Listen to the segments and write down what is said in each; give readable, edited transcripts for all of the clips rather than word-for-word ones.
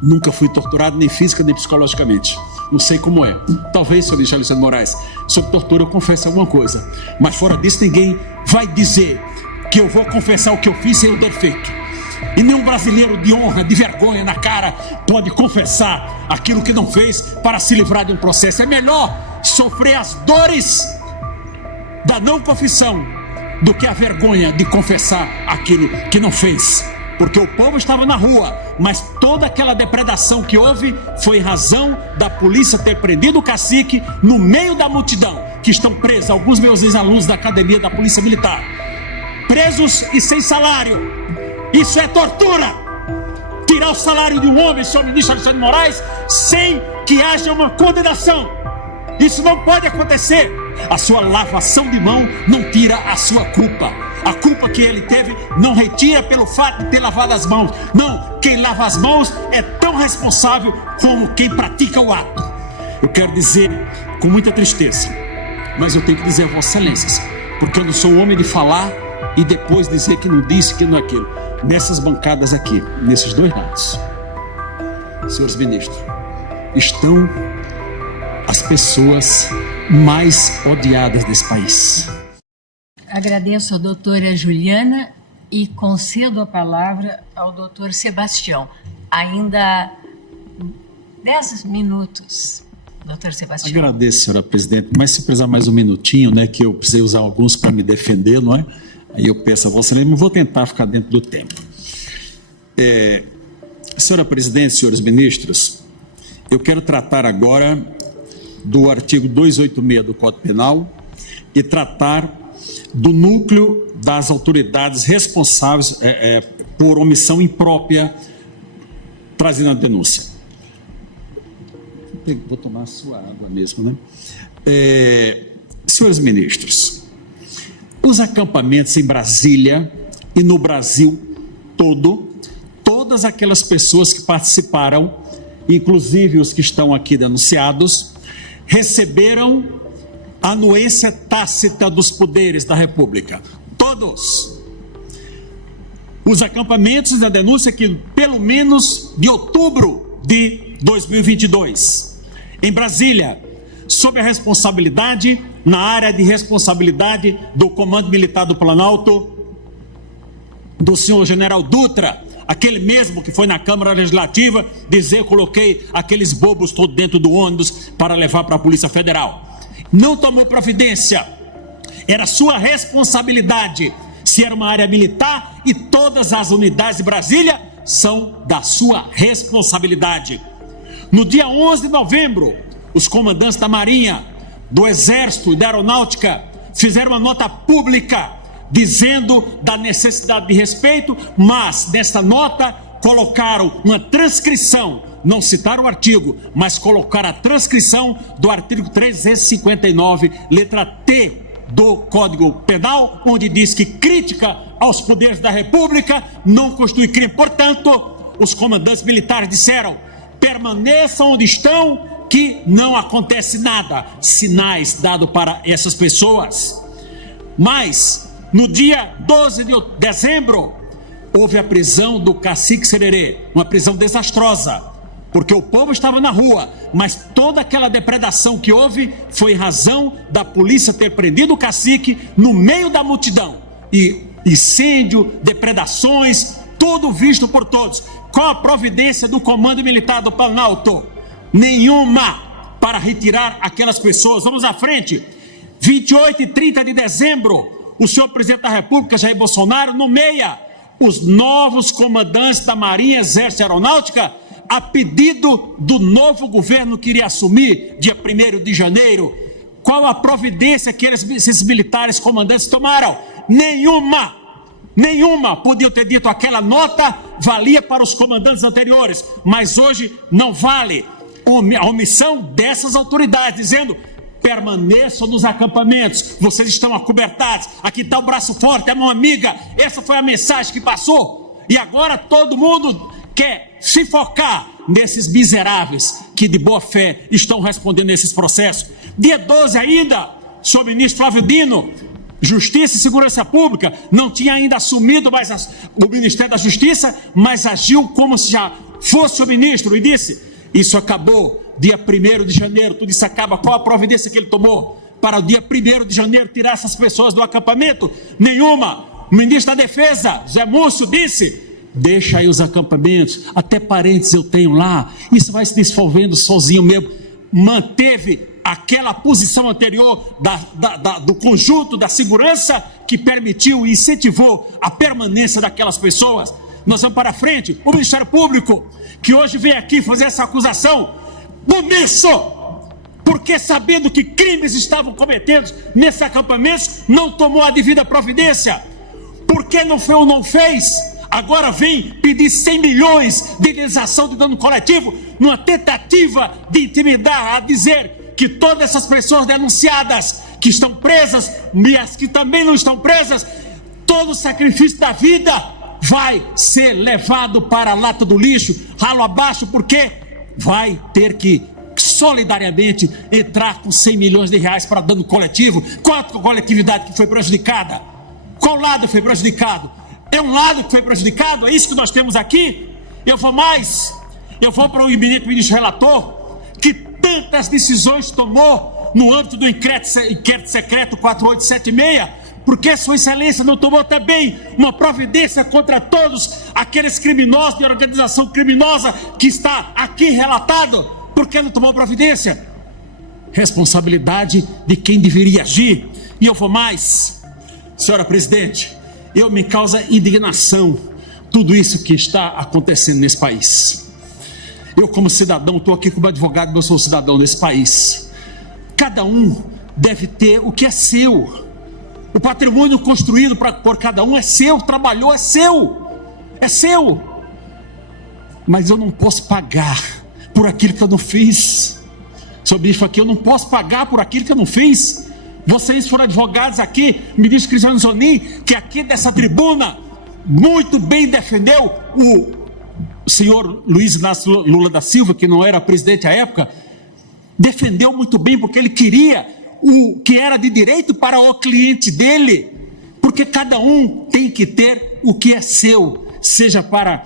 Nunca fui torturado nem física nem psicologicamente. Não sei como é. Talvez, senhor ministro Alexandre de Moraes, sobre tortura eu confesse alguma coisa. Mas fora disso, ninguém vai dizer que eu vou confessar o que eu fiz sem o defeito. E nenhum brasileiro de honra, de vergonha na cara, pode confessar aquilo que não fez para se livrar de um processo. É melhor sofrer as dores da não confissão do que a vergonha de confessar aquilo que não fez. Porque o povo estava na rua, mas toda aquela depredação que houve foi em razão da polícia ter prendido o cacique no meio da multidão, que estão presos alguns meus ex-alunos da academia da Polícia Militar, presos e sem salário. Isso é tortura! Tirar o salário de um homem, senhor ministro Alexandre de Moraes, sem que haja uma condenação. Isso não pode acontecer. A sua lavação de mão não tira a sua culpa. A culpa que ele teve não retira pelo fato de ter lavado as mãos. Não, quem lava as mãos é tão responsável como quem pratica o ato. Eu quero dizer com muita tristeza, mas eu tenho que dizer a Vossa Excelências, porque eu não sou homem de falar e depois dizer que não disse, que não é aquilo. Nessas bancadas aqui, nesses dois lados, senhores ministros, estão as pessoas mais odiadas desse país. Agradeço à doutora Juliana e concedo a palavra ao doutor Sebastião. Ainda 10 minutos, doutor Sebastião. Agradeço, senhora presidente, mas se precisar mais um minutinho, né, que eu precisei usar alguns para me defender, não é? Aí eu peço a Vossa Excelência, mas vou tentar ficar dentro do tempo. Senhora presidente, senhores ministros, eu quero tratar agora do artigo 286 do Código Penal e tratar do núcleo das autoridades responsáveis por omissão imprópria trazendo a denúncia. Vou tomar a sua água mesmo, né? Senhores ministros, os acampamentos em Brasília e no Brasil todo, todas aquelas pessoas que participaram, inclusive os que estão aqui denunciados, receberam anuência tácita dos poderes da República. Todos. Os acampamentos da denúncia que, pelo menos de outubro de 2022, em Brasília, sob a responsabilidade, na área de responsabilidade do Comando Militar do Planalto, do senhor General Dutra, aquele mesmo que foi na Câmara Legislativa dizer: eu coloquei aqueles bobos todos dentro do ônibus para levar para a Polícia Federal. Não tomou providência, era sua responsabilidade, se era uma área militar, e todas as unidades de Brasília são da sua responsabilidade. No dia 11 de novembro, os comandantes da Marinha, do Exército e da Aeronáutica fizeram uma nota pública dizendo da necessidade de respeito, mas nessa nota colocaram uma transcrição, não citaram o artigo, mas colocaram a transcrição do artigo 359, letra T do Código Penal, onde diz que crítica aos poderes da República não constitui crime. Portanto, os comandantes militares disseram: permaneçam onde estão, que não acontece nada. Sinais dados para essas pessoas. Mas, no dia 12 de dezembro, houve a prisão do cacique Sererê, uma prisão desastrosa, porque o povo estava na rua, mas toda aquela depredação que houve foi em razão da polícia ter prendido o cacique no meio da multidão. E incêndio, depredações, tudo visto por todos. Qual a providência do Comando Militar do Planalto? Nenhuma para retirar aquelas pessoas. Vamos à frente. 28 e 30 de dezembro, o senhor presidente da República, Jair Bolsonaro, nomeia os novos comandantes da Marinha, Exército e Aeronáutica a pedido do novo governo que iria assumir dia 1º de janeiro. Qual a providência que esses militares comandantes tomaram? Nenhuma! Nenhuma! Podiam ter dito: aquela nota valia para os comandantes anteriores, mas hoje não vale. A omissão dessas autoridades, dizendo: permaneçam nos acampamentos, vocês estão acobertados, aqui está o braço forte, a mão amiga. Essa foi a mensagem que passou. E agora todo mundo quer se focar nesses miseráveis que de boa fé estão respondendo nesses processos. Dia 12 ainda, senhor ministro Flávio Dino, Justiça e Segurança Pública, não tinha ainda assumido mais o Ministério da Justiça, mas agiu como se já fosse o ministro e disse: isso acabou dia 1º de janeiro, tudo isso acaba. Qual a providência que ele tomou para o dia 1º de janeiro tirar essas pessoas do acampamento? Nenhuma. O ministro da Defesa, Zé Múcio, disse: deixa aí os acampamentos, até parentes eu tenho lá, isso vai se desenvolvendo sozinho mesmo. Manteve aquela posição anterior do conjunto da segurança que permitiu e incentivou a permanência daquelas pessoas. Nós vamos para frente. O Ministério Público, que hoje vem aqui fazer essa acusação, omisso, porque sabendo que crimes estavam cometidos nesses acampamentos, não tomou a devida providência. Por que não foi ou não fez? Agora vem pedir 100 milhões de indenização de dano coletivo, numa tentativa de intimidar, a dizer que todas essas pessoas denunciadas, que estão presas, e as que também não estão presas, todo o sacrifício da vida vai ser levado para a lata do lixo, ralo abaixo, porque vai ter que solidariamente entrar com 100 milhões de reais para dano coletivo. Qual a coletividade que foi prejudicada? Qual lado foi prejudicado? É um lado que foi prejudicado? É isso que nós temos aqui? Eu vou para o eminente ministro relator, que tantas decisões tomou no âmbito do inquérito secreto 4876, porque Sua Excelência não tomou também uma providência contra todos aqueles criminosos de organização criminosa que está aqui relatado? Por que não tomou providência? Responsabilidade de quem deveria agir. E eu vou mais, senhora presidente, me causa indignação tudo isso que está acontecendo nesse país. Eu, como cidadão, estou aqui como advogado, eu sou cidadão desse país. Cada um deve ter o que é seu. O patrimônio construído por cada um é seu, trabalhou, é seu. É seu. Mas eu não posso pagar por aquilo que eu não fiz. Sobre isso aqui, eu não posso pagar por aquilo que eu não fiz. Vocês foram advogados aqui, ministro Cristiano Zanin, que aqui dessa tribuna muito bem defendeu o senhor Luiz Inácio Lula da Silva, que não era presidente à época, defendeu muito bem, porque ele queria o que era de direito para o cliente dele, porque cada um tem que ter o que é seu, seja para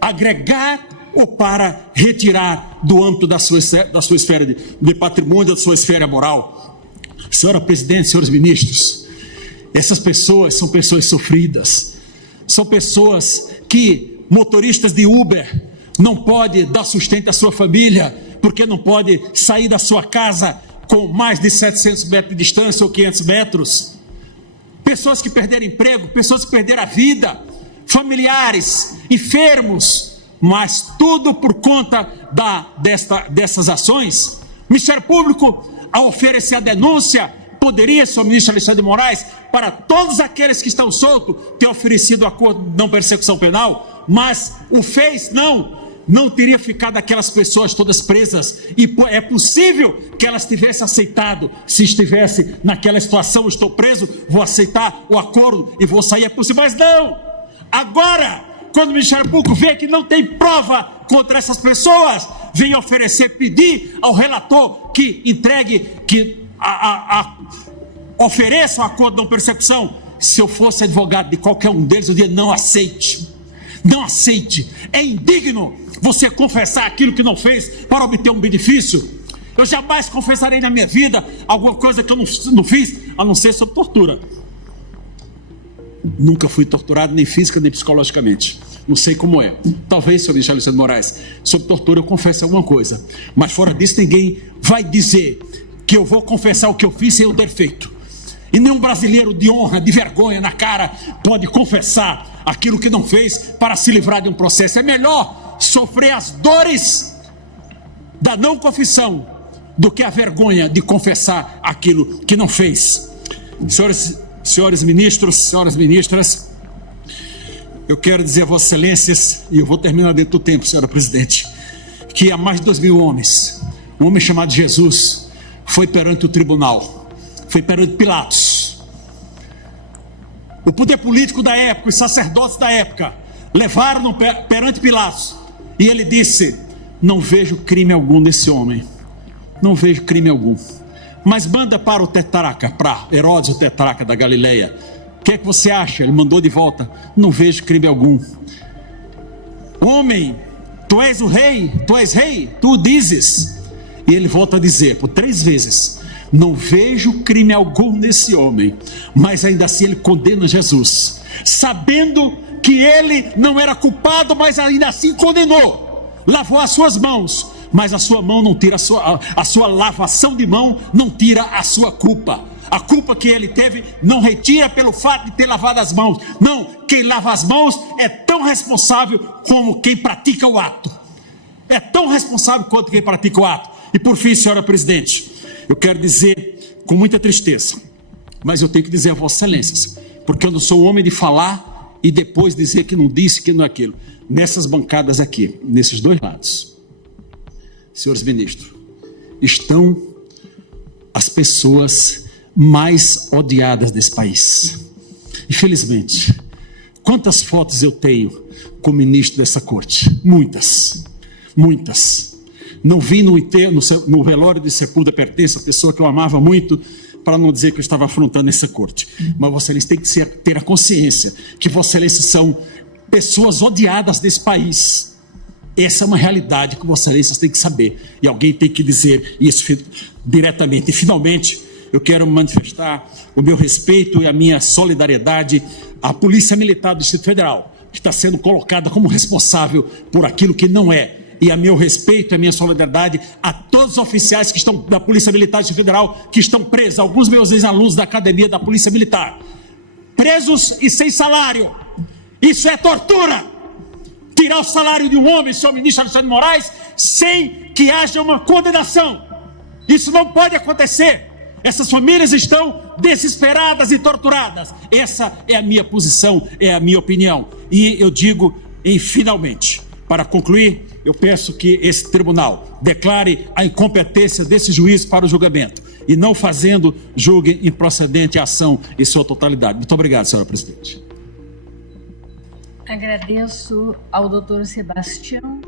agregar ou para retirar do âmbito da sua esfera de patrimônio, da sua esfera moral. Senhora presidente, senhores ministros, essas pessoas são pessoas sofridas, são pessoas que, motoristas de Uber, não pode dar sustento à sua família, porque não pode sair da sua casa com mais de 700 metros de distância ou 500 metros. Pessoas que perderam emprego, pessoas que perderam a vida, familiares, enfermos, mas tudo por conta dessas ações. O Ministério Público, ao oferecer a denúncia, poderia, senhor ministro Alexandre de Moraes, para todos aqueles que estão soltos, ter oferecido acordo de não persecução penal, mas o fez, não teria ficado aquelas pessoas todas presas, e é possível que elas tivessem aceitado. Se estivesse naquela situação, estou preso, vou aceitar o acordo e vou sair, é possível, mas não. Agora, quando o Ministério Público vê que não tem prova contra essas pessoas, vem oferecer, pedir ao relator que entregue, que ofereça um acordo de não persecução. Se eu fosse advogado de qualquer um deles, eu diria: não aceite, não aceite, é indigno você confessar aquilo que não fez para obter um benefício. Eu jamais confessarei na minha vida alguma coisa que eu não fiz, a não ser sob tortura. Nunca fui torturado, nem física, nem psicologicamente. Não sei como é. Talvez, senhor Michel Alexandre de Moraes, sob tortura eu confesse alguma coisa. Mas fora disso, ninguém vai dizer que eu vou confessar o que eu fiz sem eu ter feito. E nenhum brasileiro de honra, de vergonha na cara, pode confessar aquilo que não fez para se livrar de um processo. É melhor sofrer as dores da não confissão do que a vergonha de confessar aquilo que não fez. Senhores ministros, senhoras ministras, eu quero dizer a vossas excelências, e eu vou terminar dentro do tempo, senhora presidente, que há mais de 2.000 homens, um homem chamado Jesus, foi perante o tribunal, foi perante Pilatos. O poder político da época, os sacerdotes da época, levaram-no perante Pilatos, e ele disse: não vejo crime algum nesse homem, não vejo crime algum. Mas manda para o tetrarca, para Herodes, o tetrarca da Galileia. O que é que você acha? Ele mandou de volta: não vejo crime algum. Homem Tu és o rei, tu és rei, tu dizes. E ele volta a dizer por 3 vezes: não vejo crime algum nesse homem. Mas ainda assim ele condena Jesus, sabendo que ele não era culpado, mas ainda assim condenou. Lavou as suas mãos, mas a sua mão não tira a sua lavação de mão não tira a sua culpa. A culpa que ele teve não retira pelo fato de ter lavado as mãos. Não, quem lava as mãos é tão responsável como quem pratica o ato. É tão responsável quanto quem pratica o ato. E por fim, senhora presidente, eu quero dizer com muita tristeza, mas eu tenho que dizer a Vossa Excelências, porque eu não sou homem de falar e depois dizer que não disse, que não é aquilo. Nessas bancadas aqui, nesses 2 lados, senhores ministros, estão as pessoas mais odiadas desse país. Infelizmente, quantas fotos eu tenho com o ministro dessa corte? Muitas. Não vi no velório de Sepúlveda Pertence, a pessoa que eu amava muito, para não dizer que eu estava afrontando essa corte. Mas Vossa Excelência tem que ter a consciência que Vossa Excelência são pessoas odiadas desse país. Essa é uma realidade que Vossa Excelência tem que saber. E alguém tem que dizer isso diretamente. E finalmente, eu quero manifestar o meu respeito e a minha solidariedade à Polícia Militar do Distrito Federal, que está sendo colocada como responsável por aquilo que não é. E a meu respeito e a minha solidariedade a todos os oficiais que estão da Polícia Militar do Distrito Federal, que estão presos, alguns meus ex-alunos da Academia da Polícia Militar, presos e sem salário. Isso é tortura! Tirar o salário de um homem, senhor ministro Alexandre de Moraes, sem que haja uma condenação. Isso não pode acontecer. Essas famílias estão desesperadas e torturadas. Essa é a minha posição, é a minha opinião. E eu digo, finalmente, para concluir, eu peço que esse tribunal declare a incompetência desse juiz para o julgamento e não fazendo, julgue improcedente a ação em sua totalidade. Muito obrigado, senhora presidente. Agradeço ao doutor Sebastião.